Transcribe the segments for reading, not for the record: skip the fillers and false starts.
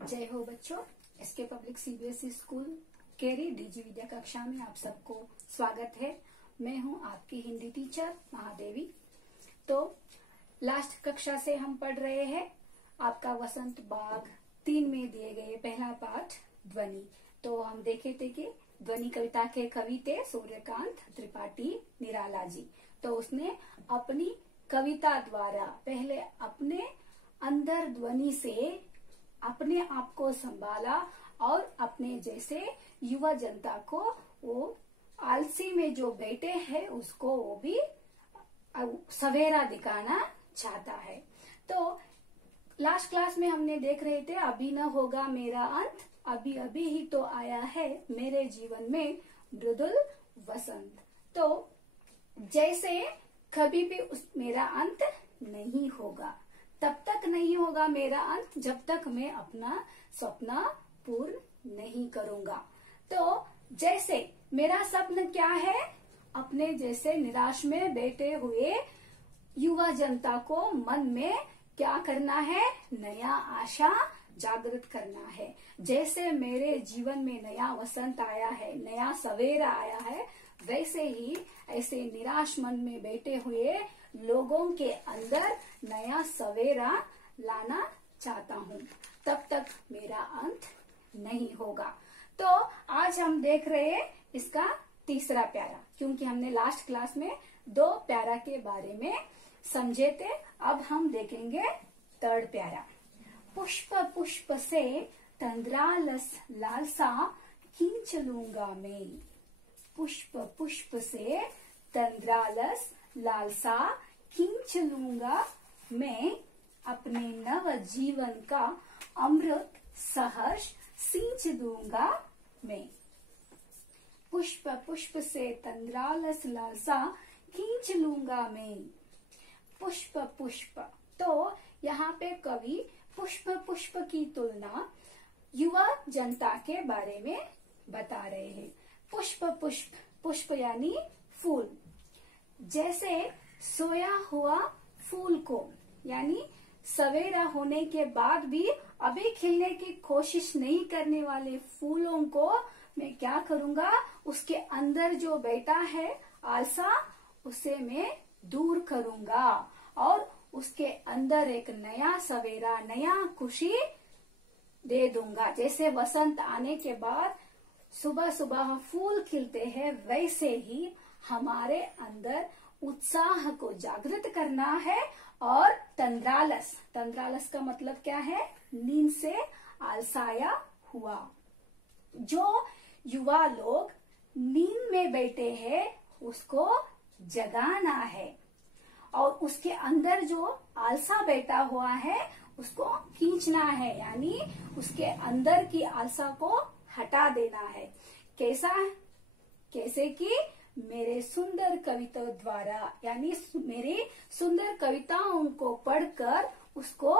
जय हो बच्चों। एसके पब्लिक सीबीएसई स्कूल केरी डीजी विद्या कक्षा में आप सबको स्वागत है। मैं हूं आपकी हिंदी टीचर महादेवी। तो लास्ट कक्षा से हम पढ़ रहे हैं आपका वसंत बाग 3 में दिए गए पहला पाठ ध्वनि। तो हम देखे थे कि ध्वनि कविता के कवि थे सूर्यकांत त्रिपाठी निराला जी। तो उसने अपनी कविता द्वारा पहले अपने अंदर ध्वनि से अपने आप को संभाला और अपने जैसे युवा जनता को वो आलसी में जो बैठे हैं उसको वो भी सवेरा दिखाना चाहता है। तो लास्ट क्लास में हमने देख रहे थे अभी न होगा मेरा अंत, अभी अभी ही तो आया है मेरे जीवन में मृदुल वसंत। तो जैसे कभी भी मेरा अंत नहीं होगा, तब तक नहीं होगा मेरा अंत जब तक मैं अपना सपना पूर्ण नहीं करूंगा। तो जैसे मेरा सपना क्या है, अपने जैसे निराश में बैठे हुए युवा जनता को मन में क्या करना है, नया आशा जागृत करना है। जैसे मेरे जीवन में नया वसंत आया है, नया सवेरा आया है, वैसे ही ऐसे निराश मन में बैठे हुए लोगों के अंदर नया सवेरा लाना चाहता हूँ। तब तक मेरा अंत नहीं होगा। तो आज हम देख रहे हैं इसका तीसरा प्यारा, क्योंकि हमने लास्ट क्लास में 2 प्यारा के बारे में समझे थे। अब हम देखेंगे 3rd प्यारा। पुष्प पुष्प से तंद्रालस लालसा खींच लूंगा मैं। पुष्प पुष्प से तंद्रालस लालसा खींच लूंगा मैं, अपने नव जीवन का अमृत सहर्ष सींच दूंगा मैं। पुष्प पुष्प से तंद्रालस लालसा खींच लूंगा मैं। पुष्प पुष्प, तो यहाँ पे कवि पुष्प पुष्प की तुलना युवा जनता के बारे में बता रहे हैं। पुष्प पुष्प, पुष्प यानी फूल। जैसे सोया हुआ फूल को, यानी सवेरा होने के बाद भी अभी खिलने की कोशिश नहीं करने वाले फूलों को मैं क्या करूंगा, उसके अंदर जो बैठा है आलसा, उसे मैं दूर करूंगा और उसके अंदर एक नया सवेरा, नया खुशी दे दूंगा। जैसे वसंत आने के बाद सुबह सुबह फूल खिलते हैं, वैसे ही हमारे अंदर उत्साह को जागृत करना है। और तंद्रालस, तंद्रालस का मतलब क्या है, नींद से आलसाया हुआ। जो युवा लोग नींद में बैठे हैं उसको जगाना है और उसके अंदर जो आलसा बैठा हुआ है उसको खींचना है, यानी उसके अंदर की आलसा को हटा देना है। कैसे कि मेरे सुंदर कविता द्वारा, यानी मेरी सुंदर कविताओं को पढ़कर उसको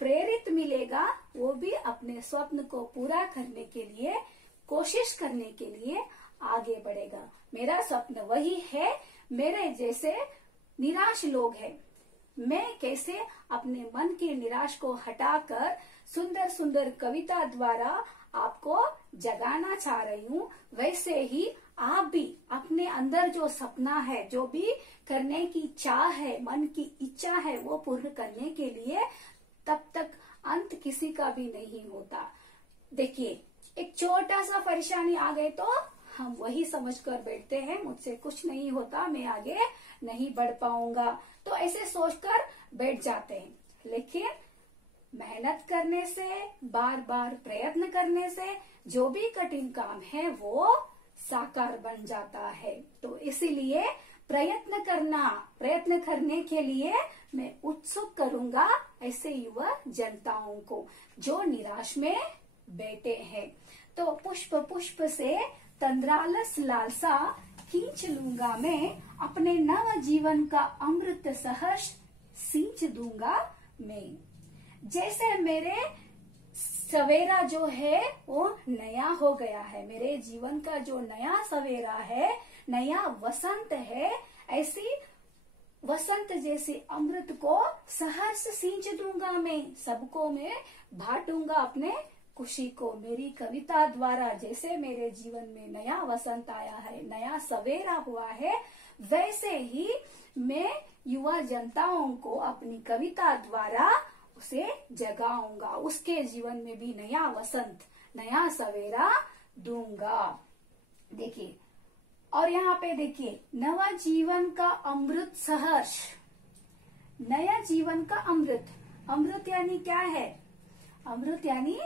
प्रेरित मिलेगा, वो भी अपने स्वप्न को पूरा करने के लिए, कोशिश करने के लिए आगे बढ़ेगा। मेरा स्वप्न वही है, मेरे जैसे निराश लोग हैं, मैं कैसे अपने मन की निराश को हटाकर सुंदर सुंदर कविता द्वारा आपको जगाना चाह रही हूँ। वैसे ही आप भी अपने अंदर जो सपना है, जो भी करने की चाह है, मन की इच्छा है, वो पूर्ण करने के लिए तब तक अंत किसी का भी नहीं होता। देखिए, एक छोटा सा परेशानी आ गए तो हम वही समझकर बैठते हैं, मुझसे कुछ नहीं होता, मैं आगे नहीं बढ़ पाऊंगा, तो ऐसे सोचकर बैठ जाते हैं। लेकिन मेहनत करने से, बार बार प्रयत्न करने से जो भी कठिन काम है वो साकार बन जाता है। तो इसीलिए प्रयत्न करने के लिए मैं उत्सुक करूंगा ऐसे युवा जनताओं को जो निराश में बैठे हैं। तो पुष्प पुष्प से तंद्रालस लालसा खींच लूंगा मैं, अपने नव जीवन का अमृत सहर्ष सींच दूंगा मैं। जैसे मेरे सवेरा जो है वो नया हो गया है, मेरे जीवन का जो नया सवेरा है, नया वसंत है, ऐसी वसंत जैसे अमृत को सहर्ष सींच दूंगा मैं, सबको मैं बांटूंगा अपने खुशी को। मेरी कविता द्वारा जैसे मेरे जीवन में नया वसंत आया है, नया सवेरा हुआ है, वैसे ही मैं युवा जनताओं को अपनी कविता द्वारा उसे जगाऊंगा, उसके जीवन में भी नया वसंत, नया सवेरा दूंगा। देखिए, और यहाँ पे देखिए, नवा जीवन का अमृत सहर्ष, नया जीवन का अमृत, अमृत यानी क्या है? अमृत यानी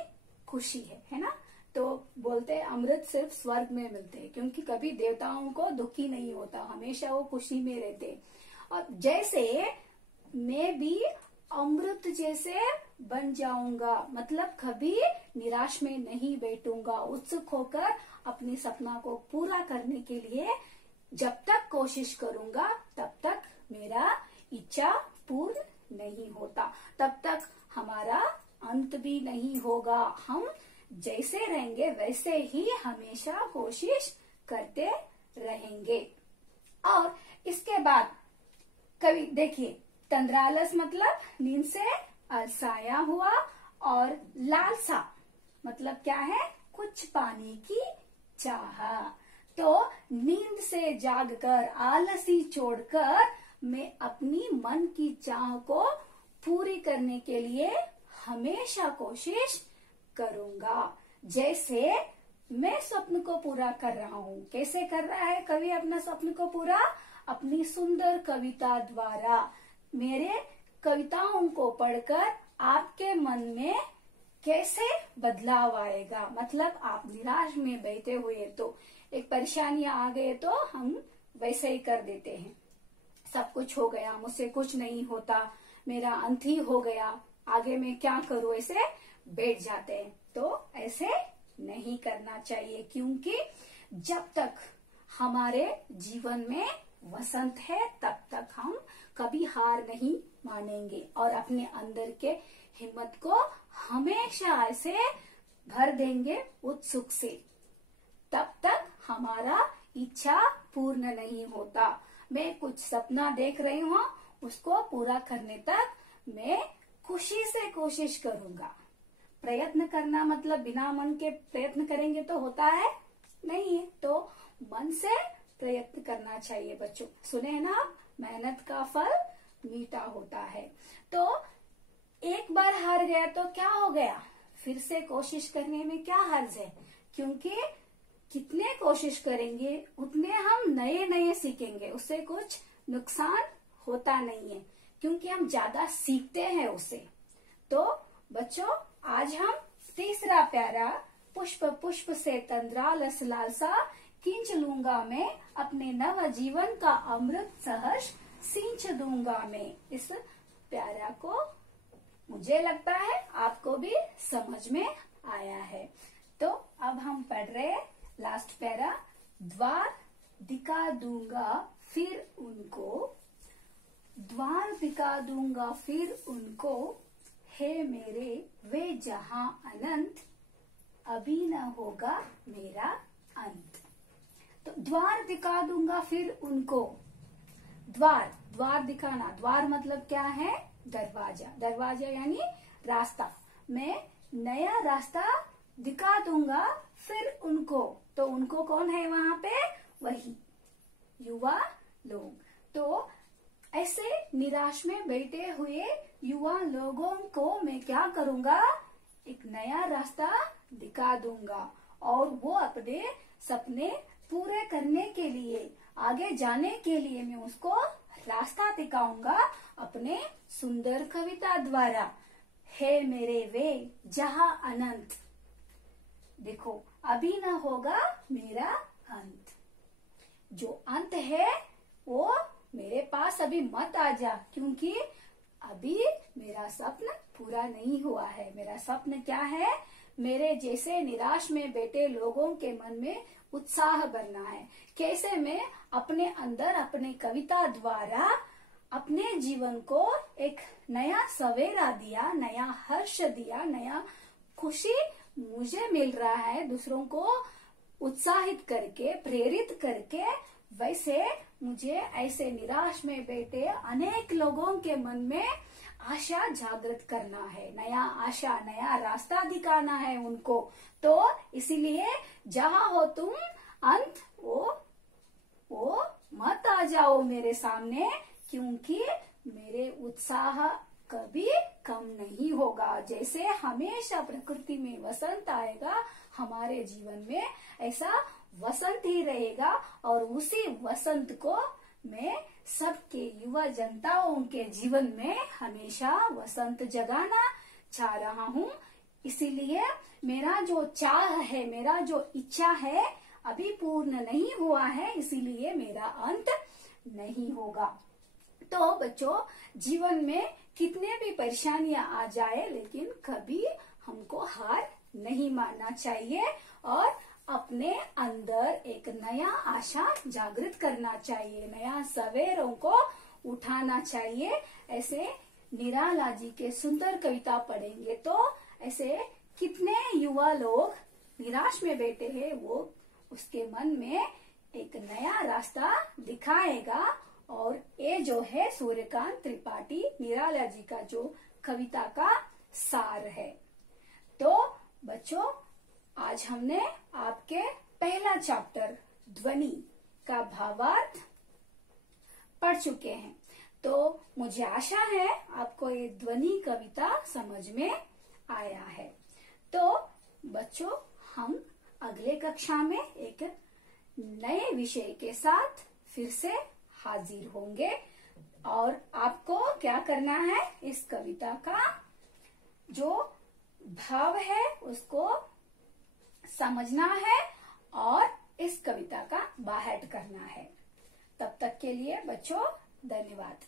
खुशी है ना। तो बोलते हैं अमृत सिर्फ स्वर्ग में मिलते हैं, क्योंकि कभी देवताओं को दुखी नहीं होता, हमेशा वो खुशी में रहते। और जैसे मैं भी अमृत जैसे बन जाऊंगा, मतलब कभी निराश में नहीं बैठूंगा, उत्सुक होकर अपने सपना को पूरा करने के लिए जब तक कोशिश करूंगा तब तक मेरा इच्छा पूर्ण नहीं होता, तब तक हमारा अंत भी नहीं होगा। हम जैसे रहेंगे वैसे ही हमेशा कोशिश करते रहेंगे। और इसके बाद कवि देखिए, तंद्रालस मतलब नींद से अलसाया हुआ, और लालसा मतलब क्या है? कुछ पाने की चाह। तो नींद से जागकर, आलसी छोड़कर मैं अपनी मन की चाह को पूरी करने के लिए हमेशा कोशिश करूंगा। जैसे मैं स्वप्न को पूरा कर रहा हूँ। कैसे कर रहा है कवि अपना स्वप्न को पूरा? अपनी सुंदर कविता द्वारा। मेरे कविताओं को पढ़कर आपके मन में कैसे बदलाव आएगा? मतलब आप निराश में बैठे हुए तो, एक परेशानियां आ गए तो हम वैसे ही कर देते हैं, सब कुछ हो गया, मुझसे कुछ नहीं होता, मेरा अंत ही हो गया, आगे मैं क्या करूं, ऐसे बैठ जाते हैं। तो ऐसे नहीं करना चाहिए, क्योंकि जब तक हमारे जीवन में वसंत है तब तक हम कभी हार नहीं मानेंगे, और अपने अंदर के हिम्मत को हमेशा ऐसे भर देंगे उत्सुक से। तब तक हमारा इच्छा पूर्ण नहीं होता। मैं कुछ सपना देख रही हूँ, उसको पूरा करने तक मैं खुशी से कोशिश करूंगा। प्रयत्न करना मतलब बिना मन के प्रयत्न करेंगे तो होता है नहीं है, तो मन से प्रयत्न करना चाहिए बच्चों। सुने हैं ना आप, मेहनत का फल मीठा होता है। तो एक बार हार गया तो क्या हो गया, फिर से कोशिश करने में क्या हर्ज है? क्योंकि कितने कोशिश करेंगे उतने हम नए नए सीखेंगे, उससे कुछ नुकसान होता नहीं है, क्योंकि हम ज्यादा सीखते हैं उससे। तो बच्चों, आज हम तीसरा प्यारा, पुष्प पुष्प से तंद्रालस लालसा खींच लूंगा मैं, अपने नव जीवन का अमृत सहर्ष सींच दूंगा मैं, इस प्यारा को मुझे लगता है आपको भी समझ में आया है। तो अब हम पढ़ रहे हैं लास्ट प्यारा, द्वार दिखा दूंगा फिर उनको, द्वार दिखा दूंगा फिर उनको, हे मेरे वे जहां अनंत, अभी न होगा मेरा अंत। तो द्वार दिखा दूंगा फिर उनको, द्वार, द्वार दिखाना, द्वार मतलब क्या है? दरवाजा, दरवाजा यानी रास्ता। मैं नया रास्ता दिखा दूंगा फिर उनको, तो उनको कौन है वहां पे? वही युवा लोग। तो ऐसे निराश में बैठे हुए युवा लोगों को मैं क्या करूंगा? एक नया रास्ता दिखा दूंगा, और वो अपने सपने पूरे करने के लिए, आगे जाने के लिए मैं उसको रास्ता दिखाऊंगा अपने सुंदर कविता द्वारा। हे मेरे वे जहां अनंत, देखो अभी ना होगा मेरा अंत, जो अंत है वो मेरे पास अभी मत आ जा, क्योंकि अभी मेरा स्वप्न पूरा नहीं हुआ है। मेरा स्वप्न क्या है? मेरे जैसे निराश में बैठे लोगों के मन में उत्साह भरना है। कैसे मैं अपने अंदर अपने कविता द्वारा अपने जीवन को एक नया सवेरा दिया, नया हर्ष दिया, नया खुशी मुझे मिल रहा है, दूसरों को उत्साहित करके, प्रेरित करके, वैसे मुझे ऐसे निराश में बैठे अनेक लोगों के मन में आशा जागृत करना है, नया आशा, नया रास्ता दिखाना है उनको। तो इसीलिए जहाँ हो तुम अंत वो मत आ जाओ मेरे सामने, क्योंकि मेरे उत्साह कभी कम नहीं होगा। जैसे हमेशा प्रकृति में वसंत आएगा, हमारे जीवन में ऐसा वसंत ही रहेगा। और उसी वसंत को मैं सबके युवा जनताओं के जीवन में हमेशा वसंत जगाना चाह रहा हूँ। इसीलिए मेरा जो चाह है, मेरा जो इच्छा है अभी पूर्ण नहीं हुआ है, इसीलिए मेरा अंत नहीं होगा। तो बच्चों, जीवन में कितने भी परेशानियां आ जाए, लेकिन कभी हमको हार नहीं मानना चाहिए और अपने अंदर एक नया आशा जागृत करना चाहिए, नया सवेरों को उठाना चाहिए। ऐसे निराला जी के सुंदर कविता पढ़ेंगे तो ऐसे कितने युवा लोग निराश में बैठे हैं, वो उसके मन में एक नया रास्ता दिखाएगा। और ये जो है सूर्यकांत त्रिपाठी निराला जी का जो कविता का सार है। तो बच्चों, आज हमने आपके पहला चैप्टर ध्वनि का भावार्थ पढ़ चुके हैं। तो मुझे आशा है आपको ये ध्वनि कविता समझ में आया है। तो बच्चों, हम अगले कक्षा में एक नए विषय के साथ फिर से हाजिर होंगे। और आपको क्या करना है, इस कविता का जो भाव है उसको समझना है और इस कविता का बाहर करना है। तब तक के लिए बच्चों धन्यवाद।